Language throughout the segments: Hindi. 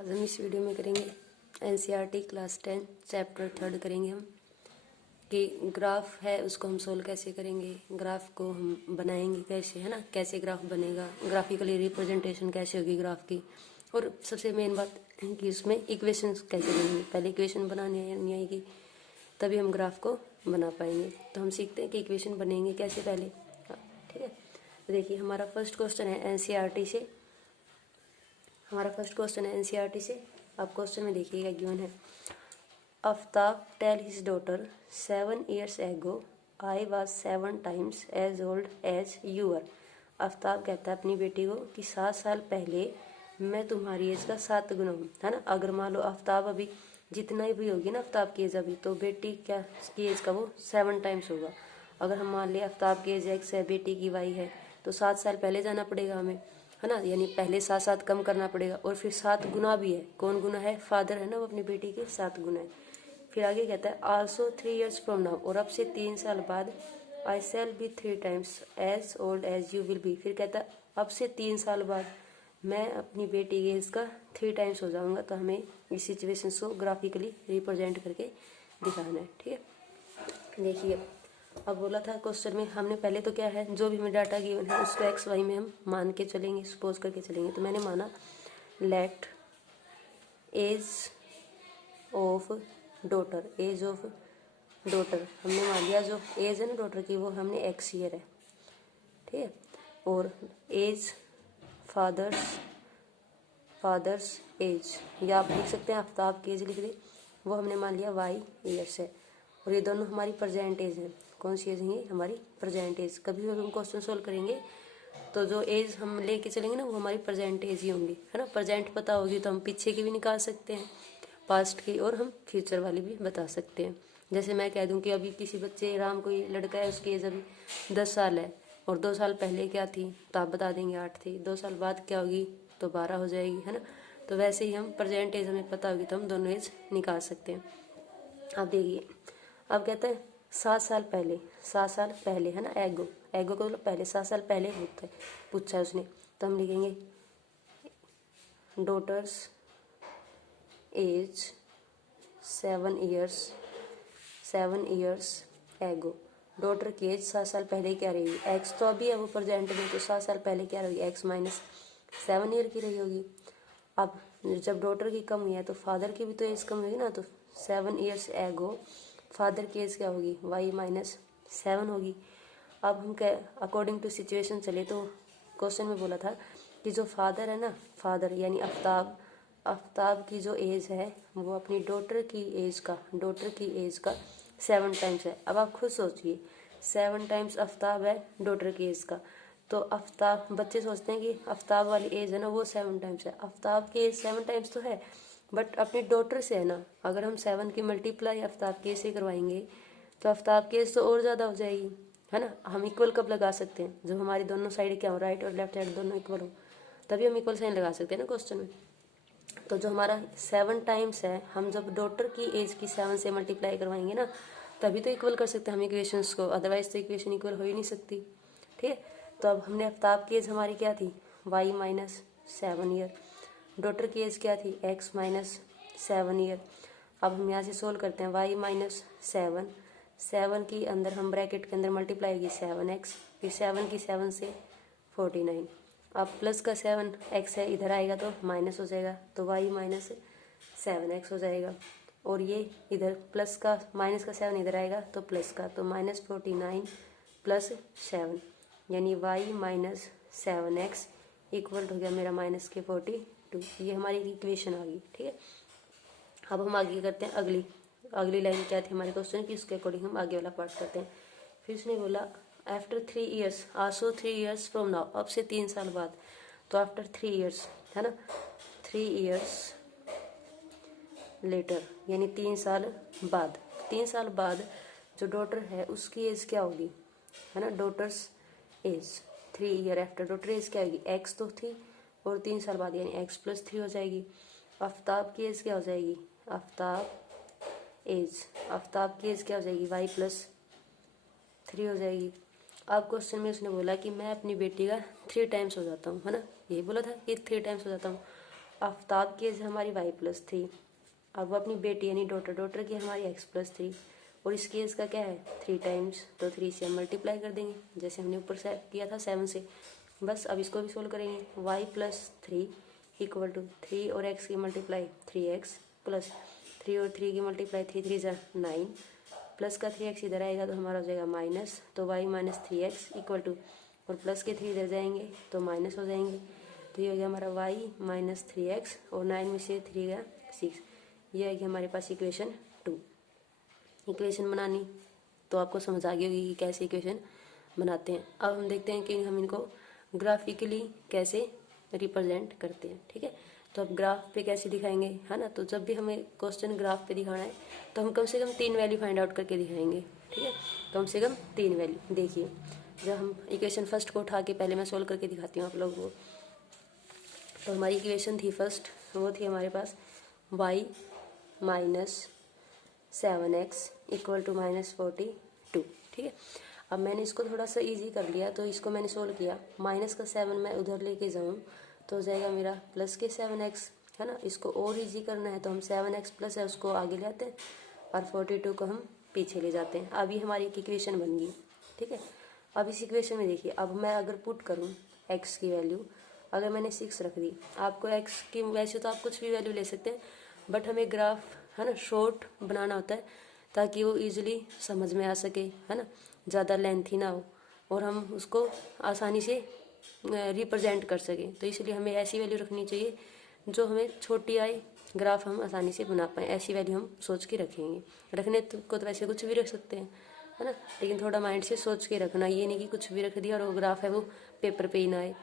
आज हम इस वीडियो में करेंगे एनसीईआरटी क्लास 10 चैप्टर 3 करेंगे हम कि ग्राफ है उसको हम सोल्व कैसे करेंगे, ग्राफ को हम बनाएंगे कैसे, है ना, कैसे ग्राफ बनेगा, ग्राफिकली रिप्रेजेंटेशन कैसे होगी ग्राफ की, और सबसे मेन बात है कि उसमें इक्वेशन कैसे बनेंगी। पहले इक्वेशन बनाने नहीं आएगी तभी हम ग्राफ को बना पाएंगे। तो हम सीखते हैं कि इक्वेशन बनेंगे कैसे पहले। ठीक है, तो देखिए हमारा फर्स्ट क्वेश्चन है एनसीईआरटी से। आप क्वेश्चन में देखिएगा गिवन है, Aftab tell his daughter 7 years ago I was 7 times as old as you are. Aftab कहता है अपनी बेटी को कि 7 साल पहले मैं तुम्हारी एज का 7 गुना हूँ, है ना। अगर मान लो आफ्ताब अभी जितना भी होगी ना आफ्ताब की एज अभी, तो बेटी क्या की एज का वो 7 times होगा। अगर हम मान लें आफ्ताब की एज एक्स है, बेटी की वाई है, तो 7 साल पहले जाना पड़ेगा हमें, है ना। यानी पहले 7 कम करना पड़ेगा, और फिर 7 गुना भी है। कौन गुना है? फादर है ना, वो अपनी बेटी के 7 गुना है। फिर आगे कहता है आल्सो 3 years फ्रॉम नाउ, और अब से 3 साल बाद I shall be 3 times as old as you will be. फिर कहता है अब से 3 साल बाद मैं अपनी बेटी के इसका 3 times हो जाऊंगा। तो हमें इस सिचुएशन को ग्राफिकली रिप्रेजेंट करके दिखाना है। ठीक है, देखिए अब बोला था क्वेश्चन में हमने पहले तो क्या है, जो भी हमें डाटा गिवन है उसको एक्स वाई में हम मान के चलेंगे, सपोज करके चलेंगे। तो मैंने माना let age of daughter, age of daughter हमने मान लिया, जो एज है ना डॉटर की वो हमने एक्स ईयर है। ठीक है, और एज फादर्स एज, या आप लिख सकते हैं आफ्ताब की एज लिख दे, वो हमने मान लिया वाई ईयर्स है। और ये दोनों हमारी प्रेजेंट एज है। कौन सी एज है? हमारी प्रेजेंट एज। कभी भी हम क्वेश्चन सोल्व करेंगे तो जो एज हम लेके चलेंगे ना वो हमारी प्रेजेंट एज ही होंगी, है ना। प्रेजेंट पता होगी तो हम पीछे की भी निकाल सकते हैं, पास्ट की, और हम फ्यूचर वाली भी बता सकते हैं। जैसे मैं कह दूं कि अभी किसी बच्चे राम कोई लड़का है, उसकी एज अभी 10 साल है, और 2 साल पहले क्या थी तो आप बता देंगे 8 थी। 2 साल बाद क्या होगी तो 12 हो जाएगी, है ना। तो वैसे ही हम प्रेजेंट एज हमें पता होगी तो हम दोनों एज निकाल सकते हैं। अब देखिए, अब कहते हैं 7 साल पहले, 7 साल पहले, है ना। एगो को मतलब पहले, 7 साल पहले होता है, पूछा है उसने। तो हम लिखेंगे डॉटर्स एज 7 years एगो। डॉटर की एज 7 साल पहले क्या रहेगी? एक्स तो अभी है वो प्रेजेंट में, तो 7 साल पहले क्या रहेगी? एक्स माइनस 7 ईयर की रही होगी। अब जब डॉटर की कम हुई है तो फादर की भी तो एज कम होगी ना, तो 7 years एगो फादर की एज क्या होगी? वाई माइनस 7 होगी। अब हम क्या अकॉर्डिंग टू सिचुएशन चले, तो क्वेश्चन में बोला था कि जो फादर है ना, फादर यानी आफ्ताब की जो एज है वो अपनी डॉटर की एज का 7 times है। अब आप खुद सोचिए, 7 times आफ्ताब है डॉटर की एज का, तो आफ्ताब, बच्चे सोचते हैं कि आफ्ताब वाली एज है ना वो 7 times है। आफ्ताब की एज 7 times तो है, बट अपनी डॉटर से है ना। अगर हम 7 की मल्टीप्लाई आफ्ताब की एज से करवाएंगे तो आफ्ताब की एज तो और ज़्यादा हो जाएगी, है ना। हम इक्वल कब लगा सकते हैं? जब हमारी दोनों साइड क्या हो, राइट और लेफ्ट साइड दोनों इक्वल हो, तभी हम इक्वल साइन लगा सकते हैं ना क्वेश्चन में। तो जो हमारा 7 times है, हम जब डॉटर की एज की 7 से मल्टीप्लाई करवाएंगे ना तभी तो इक्वल कर सकते हैं हम इक्वेशंस को, अदरवाइज तो इक्वेशन इक्वल हो ही नहीं सकती। ठीक है, तो अब हमने आफ्ताब की एज हमारी क्या थी? Y minus 7 year. डॉटर की एज क्या थी? X minus 7 year. अब हम यहाँ से सोल्व करते हैं, वाई माइनस 7 की अंदर हम ब्रैकेट के अंदर मल्टीप्लाई होगी 7x, फिर 7 की 7 से 49। अब प्लस का 7x है, इधर आएगा तो माइनस हो जाएगा, तो y माइनस 7x हो जाएगा। और ये इधर प्लस का माइनस का 7 इधर आएगा तो प्लस का, तो माइनस 49 प्लस 7 यानी y माइनस 7x इक्वल हो गया मेरा माइनस के 42। ये हमारी इक्वेशन आ गई। ठीक है, अब हम आगे करते हैं अगली लाइन क्या थी हमारे क्वेश्चन की, उसके अकॉर्डिंग हम आगे वाला पार्ट करते हैं। फिर उसने बोला after 3 years also 3 years from now, अब से 3 साल बाद। तो आफ्टर 3 years, है ना, 3 years लेटर यानी 3 साल बाद। 3 साल बाद जो डॉटर है उसकी एज क्या होगी, है ना। Daughter's age 3 year after, daughter age क्या होगी? एक्स तो थी, और 3 साल बाद यानी एक्स प्लस 3 हो जाएगी। आफ्ताब की एज क्या हो जाएगी? आफ्ताब की एज क्या हो जाएगी? वाई प्लस 3 हो जाएगी। अब क्वेश्चन में उसने बोला कि मैं अपनी बेटी का 3 times हो जाता हूँ, है ना। यही बोला था कि 3 times हो जाता हूँ। आफ्ताब की एज हमारी y+3। अब वो अपनी बेटी यानी डॉटर की हमारी x+3 और इसकी एज का क्या है 3 टाइम्स, तो 3 से हम मल्टीप्लाई कर देंगे जैसे हमने ऊपर से किया था 7 से। बस अब इसको भी सोल्व करेंगे। y+3 इक्वल टू 3 और x की मल्टीप्लाई 3x प्लस 3 और 3 की मल्टीप्लाई 3 3 ज़ा 9 प्लस का 3x इधर आएगा तो हमारा हो जाएगा माइनस, तो y minus 3x equal to और प्लस के 3 इधर जाएंगे तो माइनस हो जाएंगे, तो ये हो गया हमारा y माइनस 3x और 9 में से 3 गया 6। ये है कि हमारे पास इक्वेशन 2। इक्वेशन बनानी तो आपको समझ आ गई होगी कि कैसे इक्वेशन बनाते हैं। अब हम देखते हैं कि हम इनको ग्राफिकली कैसे रिप्रेजेंट करते हैं। ठीक है, तो अब ग्राफ पे कैसे दिखाएंगे, है ना। तो जब भी हमें क्वेश्चन ग्राफ पे दिखाना है तो हम कम से कम 3 वैल्यू फाइंड आउट करके दिखाएंगे। ठीक है, कम से कम 3 वैल्यू। देखिए, जब हम इक्वेशन फर्स्ट को उठा के पहले मैं सोल्व करके दिखाती हूँ आप लोगों को। तो हमारी इक्वेशन थी फर्स्ट, वो थी हमारे पास y minus 7x equal to minus 42। ठीक है, अब मैंने इसको थोड़ा सा इजी कर लिया तो इसको मैंने सोल्व किया। माइनस का 7 मैं उधर लेके जाऊँ तो हो जाएगा मेरा प्लस के 7x, है ना। इसको और इजी करना है तो हम 7x प्लस है उसको आगे ले आते हैं और 42 को हम पीछे ले जाते हैं। अभी हमारी एक इक्वेशन बन गई। ठीक है, अब इस इक्वेशन में देखिए, अब मैं अगर पुट करूँ x की वैल्यू, अगर मैंने 6 रख दी, आपको x की वैसे तो आप कुछ भी वैल्यू ले सकते हैं, बट हमें ग्राफ, है ना, शॉर्ट बनाना होता है ताकि वो इजीली समझ में आ सके, है ना, ज़्यादा लेंथी ना हो और हम उसको आसानी से रिप्रेजेंट कर सकें। तो इसलिए हमें ऐसी वैल्यू रखनी चाहिए जो हमें छोटी आए, ग्राफ हम आसानी से बना पाएँ, ऐसी वैल्यू हम सोच के रखेंगे। रखने को तो वैसे कुछ भी रख सकते हैं, है ना, लेकिन थोड़ा माइंड से सोच के रखना, ये नहीं कि कुछ भी रख दिया और वो ग्राफ है वो पेपर पे ही ना आए।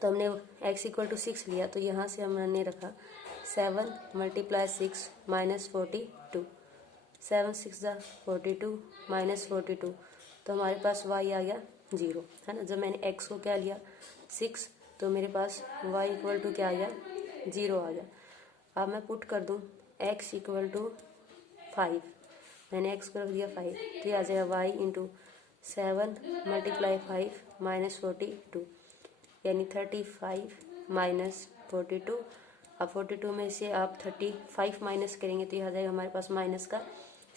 तो हमने x इक्वल टू 6 लिया, तो यहाँ से हमने रखा 7 मल्टीप्लाई 6 माइनस 42, 7 6 ज़ा 42 माइनस 42, तो हमारे पास y आ गया 0, है ना। जब मैंने x को क्या लिया 6, तो मेरे पास y इक्वल टू क्या आ गया 0 आ गया। अब मैं पुट कर दूँ x इक्वल टू 5, मैंने x को रख दिया 5, तो ये आ जाएगा y इंटू 7 मल्टीप्लाई 5 माइनस 42 यानी 35 माइनस 42। अब 42 में से आप 35 माइनस करेंगे तो यह आ जाएगा हमारे पास माइनस का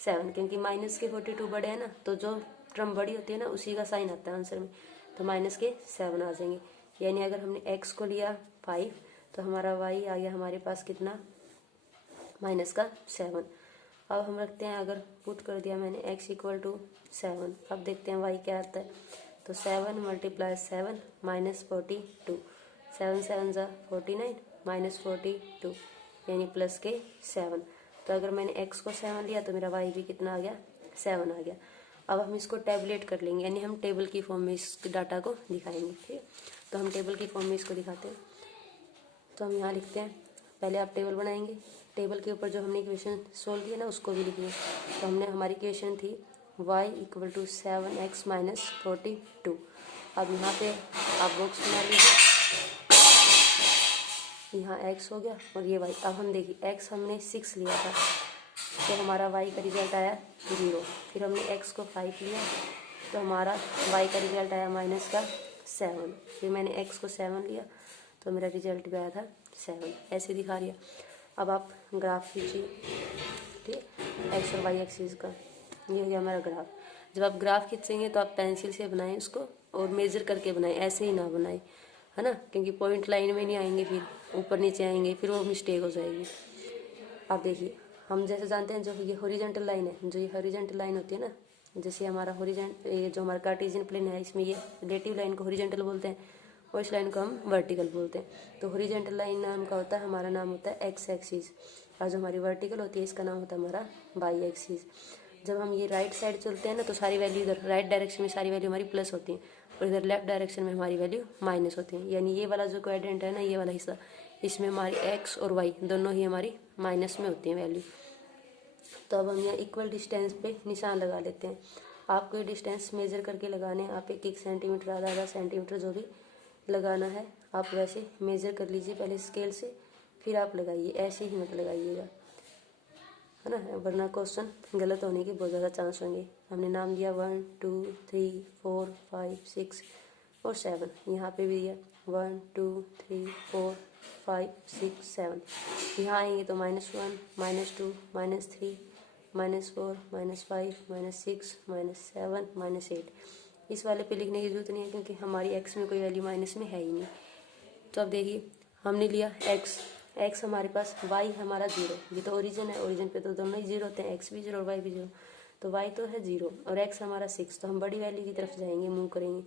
7, क्योंकि माइनस के 42 बड़े हैं ना, तो जो टर्म बड़ी होती है ना उसी का साइन आता है आंसर में, तो माइनस के 7 आ जाएंगे। यानी अगर हमने x को लिया 5 तो हमारा y आ गया हमारे पास कितना माइनस का 7। अब हम रखते हैं, अगर पुट कर दिया मैंने x इक्वल टू 7, अब देखते हैं y क्या आता है। तो 7 मल्टीप्लाई 7 माइनस 42, 7 7 ज़ा 49 माइनस 42 यानी प्लस के 7। तो अगर मैंने x को 7 लिया तो मेरा y भी कितना आ गया 7 आ गया। अब हम इसको टैबलेट कर लेंगे, यानी हम टेबल की फॉर्म में इस डाटा को दिखाएंगे। ठीक है, तो हम टेबल की फॉर्म में इसको दिखाते हैं। तो हम यहाँ लिखते हैं, पहले आप टेबल बनाएंगे, टेबल के ऊपर जो हमने इक्वेशन सोल्व किया ना उसको भी लिखिए। तो हमने हमारी इक्वेशन थी y equal to 7x minus 42। अब यहाँ पे आप बॉक्स बना लीजिए, यहाँ x हो गया और ये y। अब हम देखिए x हमने 6 लिया था तो हमारा y का रिजल्ट आया 0, फिर हमने x को 5 लिया तो हमारा y का रिजल्ट आया माइनस का 7, फिर मैंने x को 7 लिया तो मेरा रिजल्ट भी आया था 7, ऐसे दिखा दिया। अब आप ग्राफ खींचिए, ठीक है, एक्स और वाई एक्सिस का, ये हो गया हमारा ग्राफ। जब आप ग्राफ खींचेंगे तो आप पेंसिल से बनाएं उसको और मेजर करके बनाएं, ऐसे ही ना बनाएं, है ना, क्योंकि पॉइंट लाइन में नहीं आएंगे, फिर ऊपर नीचे आएंगे, फिर वो मिस्टेक हो जाएगी। आप देखिए, हम जैसे जानते हैं जो ये हॉरिजॉन्टल लाइन है, जो ये हॉरिजॉन्टल लाइन होती है ना, जैसे हमारा ये जो हमारा कार्टेशियन प्लेन है इसमें ये रिलेटिव लाइन को हॉरिजॉन्टल बोलते हैं और इस लाइन को हम वर्टिकल बोलते हैं। तो हॉरिजॉन्टल लाइन नाम का होता है, हमारा नाम होता है एक्स एक्सिस, और जो हमारी वर्टिकल होती है इसका नाम होता है हमारा वाई एक्सिस। जब हम ये राइट साइड चलते हैं ना तो सारी वैल्यू इधर राइट डायरेक्शन में सारी वैल्यू हमारी प्लस होती है और इधर लेफ्ट डायरेक्शन में हमारी वैल्यू माइनस होती है। यानी ये वाला जो क्वाड्रेंट है ना, ये वाला हिस्सा, इसमें हमारी एक्स और वाई दोनों ही हमारी माइनस में होती हैं वैल्यू। तो अब हम यहाँ इक्वल डिस्टेंस पे निशान लगा लेते हैं। आपको ये डिस्टेंस मेजर करके लगाने हैं, आप 1 सेंटीमीटर आधा सेंटीमीटर जो भी लगाना है आप वैसे मेजर कर लीजिए पहले स्केल से, फिर आप लगाइए, ऐसे ही मत लगाइएगा, है ना, वरना क्वेश्चन गलत होने के बहुत ज़्यादा चांस होंगे। हमने नाम दिया 1 2 3 4 5 6 और 7, यहाँ पे भी दिया 1 2 3 4 5 6 7। यहाँ आएंगे तो -1 -2 -3 -4 -5 -6 -7 -8। इस वाले पे लिखने की जरूरत नहीं है क्योंकि हमारी एक्स में कोई वैल्यू माइनस में है ही नहीं। तो अब देखिए हमने लिया एक्स हमारे पास, वाई हमारा 0, ये तो ओरिजिन है, ओरिजिन पे तो दोनों ही 0 होते हैं, एक्स भी 0 और वाई भी 0। तो वाई तो है 0 और एक्स हमारा 6, तो हम बड़ी वैल्यू की तरफ जाएंगे, मूव करेंगे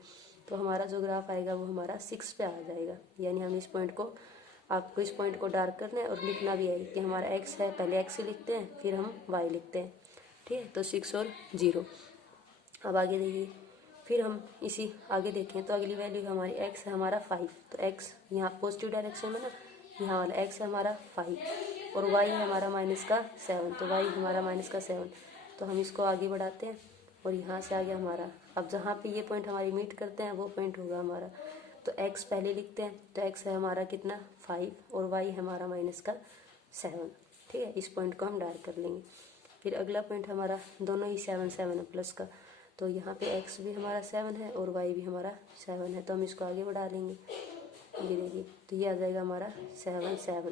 तो हमारा जो ग्राफ आएगा वो हमारा 6 पे आ जाएगा। यानी हम इस पॉइंट को, आपको इस पॉइंट को डार्क करना है और लिखना भी है कि हमारा एक्स है, पहले एक्स ही लिखते हैं फिर हम वाई लिखते हैं, ठीक है। तो 6 और 0। अब आगे देखिए, फिर हम इसी आगे देखें तो अगली वैल्यू हमारी एक्स है हमारा 5, तो एक्स यहाँ पॉजिटिव डायरेक्शन में ना, यहाँ वाला एक्स है हमारा 5 और वाई है हमारा -7, तो वाई हमारा -7। तो हम इसको आगे बढ़ाते हैं और यहाँ से आगे हमारा, अब जहाँ पे ये पॉइंट हमारी मीट करते हैं वो पॉइंट होगा हमारा, तो एक्स पहले लिखते हैं, तो एक्स है हमारा कितना 5 और वाई है हमारा -7, ठीक है। इस पॉइंट को हम डार्क कर लेंगे। फिर अगला पॉइंट हमारा दोनों ही 7 7 है प्लस का, तो यहाँ पे एक्स भी हमारा 7 है और वाई भी हमारा 7 है, तो हम इसको आगे बढ़ा लेंगे। ये देखिए तो ये आ जाएगा हमारा 7 7,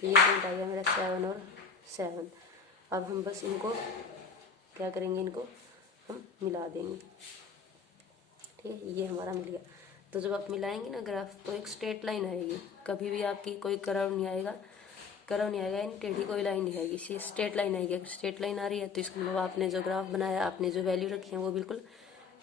तो ये पॉइंट आ गया मेरा 7 और 7। अब हम बस इनको क्या करेंगे, इनको हम मिला देंगे, ठीक है। ये हमारा मिल गया। तो जब आप मिलाएंगे ना ग्राफ तो एक स्ट्रेट लाइन आएगी, कभी भी आपकी कोई कर्व नहीं आएगा, यानी टेढ़ी कोई लाइन नहीं आएगी, इसी स्ट्रेट लाइन आएगी। अगर स्ट्रेट लाइन आ रही है तो इसका मतलब आपने जो ग्राफ बनाया, आपने जो वैल्यू रखी है वो बिल्कुल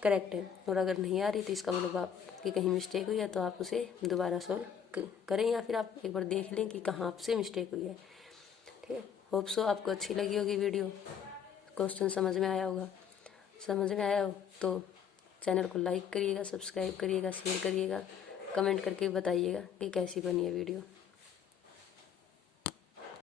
करेक्ट है। और अगर नहीं आ रही तो इसका मतलब आपकी कहीं मिस्टेक हुई है, तो आप उसे दोबारा सॉल्व करें या फिर आप एक बार देख लें कि कहाँ आपसे मिस्टेक हुई है, ठीक है। होप सो आपको अच्छी लगी होगी वीडियो, क्वेश्चन समझ में आया होगा। समझ में आया हो तो चैनल को लाइक करिएगा, सब्सक्राइब करिएगा, शेयर करिएगा, कमेंट करके बताइएगा कि कैसी बनी है वीडियो।